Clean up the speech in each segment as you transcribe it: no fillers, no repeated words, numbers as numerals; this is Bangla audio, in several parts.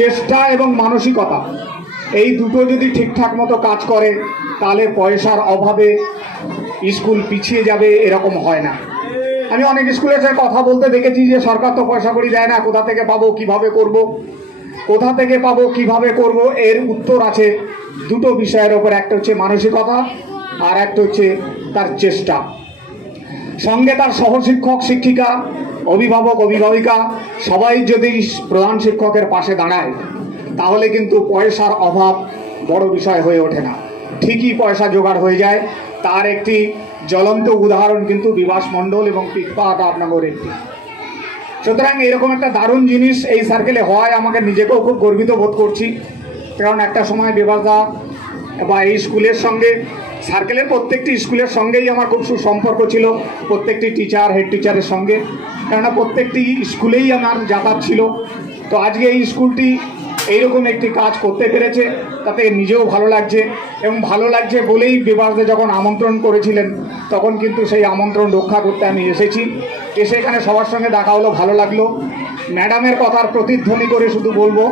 চেষ্টা এবং মানসিকতা এই দুটো যদি ঠিকঠাক মতো কাজ করে তাহলে পয়সার অভাবে স্কুল পিছিয়ে যাবে এরকম হয় না। আমি অনেক স্কুলের সাথে কথা বলতে দেখেছি যে সরকার তো পয়সা কড়ি দেয় না, কোথা থেকে পাবো, কিভাবে করব, কোথা থেকে পাবো, কিভাবে করব। এর উত্তর আছে দুটো বিষয়ের ওপর, একটা হচ্ছে মানসিকতা আর একটা হচ্ছে তার চেষ্টা। সঙ্গে তার সহশিক্ষক শিক্ষিকা, অভিভাবক অভিভাবিকা সবাই যদি প্রধান শিক্ষকের পাশে দাঁড়ায় তাহলে কিন্তু পয়সার অভাব বড় বিষয় হয়ে ওঠে না, ঠিকই পয়সা জোগাড় হয়ে যায়। তার একটি জ্বলন্ত উদাহরণ কিন্তু বিভাস মণ্ডল এবং পিকপাট আপনাগরের। সুতরাং এরকম একটা দারুণ জিনিস এই সার্কেলে হয়, আমাকে নিজেকেও খুব গর্বিত বোধ করছি। কারণ একটা সময় বিভাসদা বা এই স্কুলের সঙ্গে, সার্কেলের প্রত্যেকটি স্কুলের সঙ্গেই আমার খুব সুসম্পর্ক ছিল, প্রত্যেকটি টিচার, হেড টিচারের সঙ্গে, কেননা প্রত্যেকটি স্কুলেই আমার যাতায়াত ছিল। তো আজকে এই স্কুলটি এইরকম একটি কাজ করতে পেরেছে, তাতে নিজেও ভালো লাগছে। এবং ভালো লাগছে বলেই বিভাসদা যখন আমন্ত্রণ করেছিলেন তখন কিন্তু সেই আমন্ত্রণ রক্ষা করতে আমি এসেছি। এসে এখানে সবার সঙ্গে দেখা হলো, ভালো লাগলো। ম্যাডামের কথার প্রতিধ্বনি করে শুধু বলবো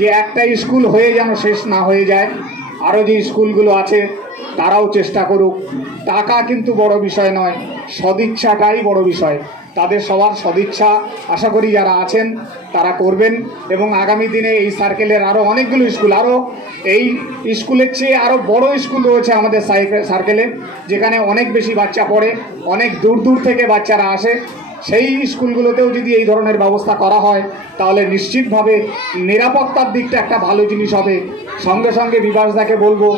যে একটা স্কুল হয়ে যেন শেষ না হয়ে যায়, আরও যে স্কুলগুলো আছে তারাও চেষ্টা করুক। টাকা কিন্তু বড় বিষয় নয়, সদিচ্ছাটাই বড় বিষয়। তাদের সবার সদিচ্ছা আশা করি যারা আছেন তারা করবেন। এবং আগামী দিনে এই সার্কেলের আরও অনেকগুলো স্কুল, আরও এই স্কুলের চেয়ে আরও বড় স্কুল রয়েছে আমাদের সার্কেলে, যেখানে অনেক বেশি বাচ্চা পড়ে, অনেক দূর দূর থেকে বাচ্চারা আসে। সেই স্কুলগুলোতেও যদি এই ধরনের ব্যবস্থা করা হয় তাহলে নিশ্চিতভাবে নিরাপত্তার দিকটা একটা ভালো জিনিস হবে। সঙ্গে সঙ্গে বিভাসদাকে বলবো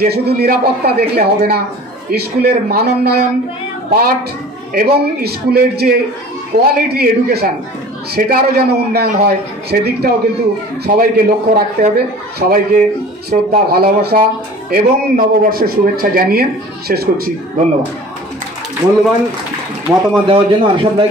যে শুধু নিরাপত্তা দেখলে হবে না, স্কুলের মানোন্নয়ন, পাঠ এবং স্কুলের যে কোয়ালিটি এডুকেশান সেটারও যেন উন্নয়ন হয়, সেদিকটাও কিন্তু সবাইকে লক্ষ্য রাখতে হবে। সবাইকে শ্রদ্ধা, ভালোবাসা এবং নববর্ষের শুভেচ্ছা জানিয়ে শেষ করছি। ধন্যবাদ। মূল্যবান মতামত দেওয়ার জন্য আরশাদ ভাই।